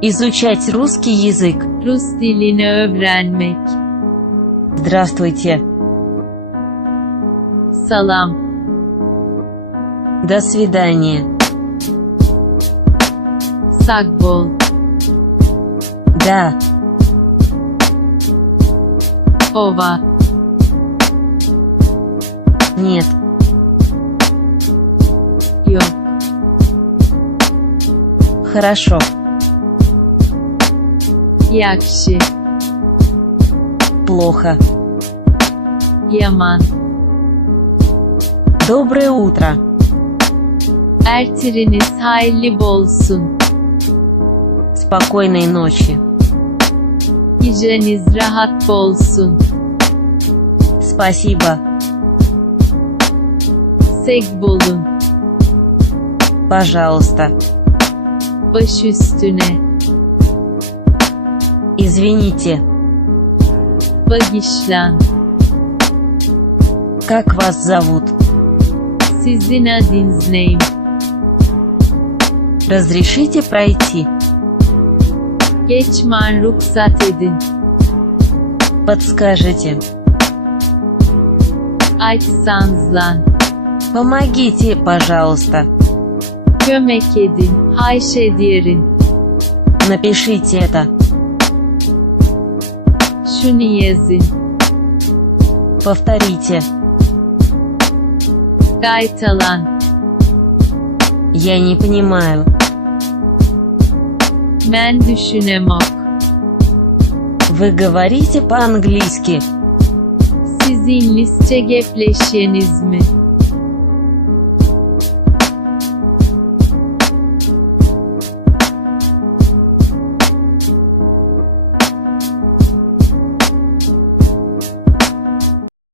Изучать русский язык. Rus dilini öğrenmek. Здравствуйте. Salam. До свидания. Sağ ol. Да. Ova. Нет. Yok. Хорошо. Yakşı. Плохо. Yaman. Доброе утро. Ertiriniz hayırlı bolsun. Спокойной ночи. Geceniz rahat bolsun. Спасибо. Seg bolun. Пожалуйста. Baş üstüne. Извините. Bagişlan. Как вас зовут? Sizin adınız neyim? Разрешите пройти? Geçman ruhsat edin. Подскажите. Açsanızlan. Помогите, пожалуйста. Kömek edin. Hayşediyerin. Напишите это. Şunu yazın. Повторите. Gaytalan. Я не понимаю. Men düşünemok. Вы говорите по-английски? Siz İngilizce gepleşeniz mi?